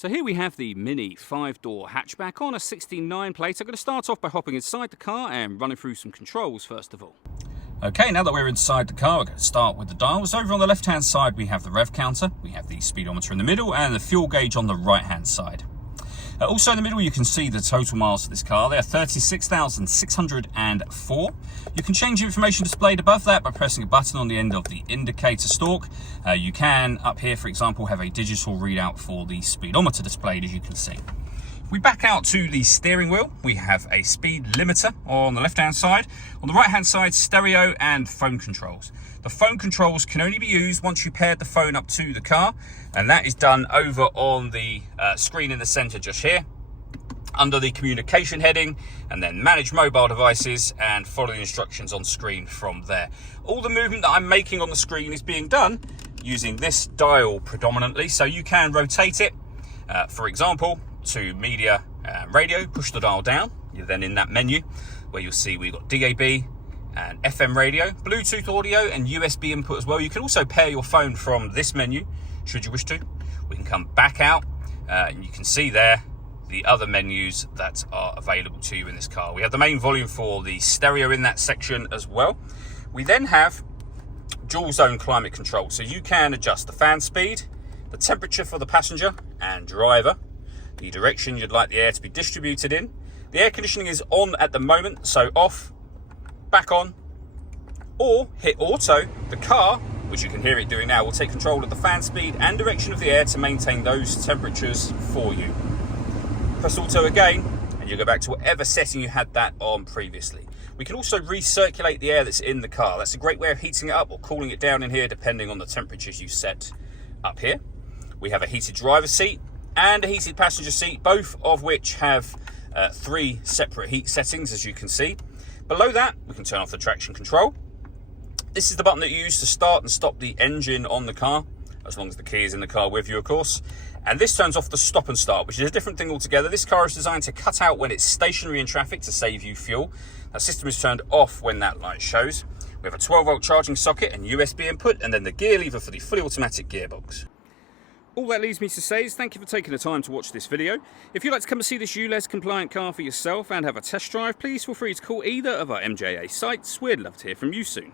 So here we have the Mini 5-door hatchback on a 69 plate. I'm going to start off by hopping inside the car and running through some controls first of all. Okay, now that we're inside the car, we're going to start with the dials. Over on the left-hand side, we have the rev counter, we have the speedometer in the middle, and the fuel gauge on the right-hand side. Also in the middle, you can see the total miles of this car. They are 36,604. You can change the information displayed above that by pressing a button on the end of the indicator stalk. You can, up here, for example, have a digital readout for the speedometer displayed, as you can see. If we back out to the steering wheel, we have a speed limiter on the left-hand side. On the right-hand side, stereo and phone controls. The phone controls can only be used once you paired the phone up to the car, and that is done over on the screen in the center just here, under the communication heading, and then manage mobile devices and follow the instructions on screen from there. All the movement that I'm making on the screen is being done using this dial predominantly, so you can rotate it, for example, to media and radio. Push the dial down. You're then in that menu where you'll see we've got DAB and FM radio, Bluetooth audio and USB input as well. You can also pair your phone from this menu should you wish to. We can come back out and you can see there the other menus that are available to you in this car. We have the main volume for the stereo in that section as well. We then have dual zone climate control, so you can adjust the fan speed, the temperature for the passenger and driver, the direction you'd like the air to be distributed in. The air conditioning is on at the moment, so off, back on, or hit auto. The car, which you can hear it doing now, will take control of the fan speed and direction of the air to maintain those temperatures for you. Press auto again and you go back to whatever setting you had that on previously. We can also recirculate the air that's in the car. That's a great way of heating it up or cooling it down in here depending on the temperatures you set up here. We have a heated driver's seat and a heated passenger seat, both of which have 3 separate heat settings, as you can see. Below that, we can turn off the traction control. This is the button that you use to start and stop the engine on the car, as long as the key is in the car with you, of course. And this turns off the stop and start, which is a different thing altogether. This car is designed to cut out when it's stationary in traffic to save you fuel. That system is turned off when that light shows. We have a 12-volt charging socket and USB input, and then the gear lever for the fully automatic gearbox. All that leaves me to say is thank you for taking the time to watch this video. If you'd like to come and see this ULEZ compliant car for yourself and have a test drive, please feel free to call either of our MJA sites. We'd love to hear from you soon.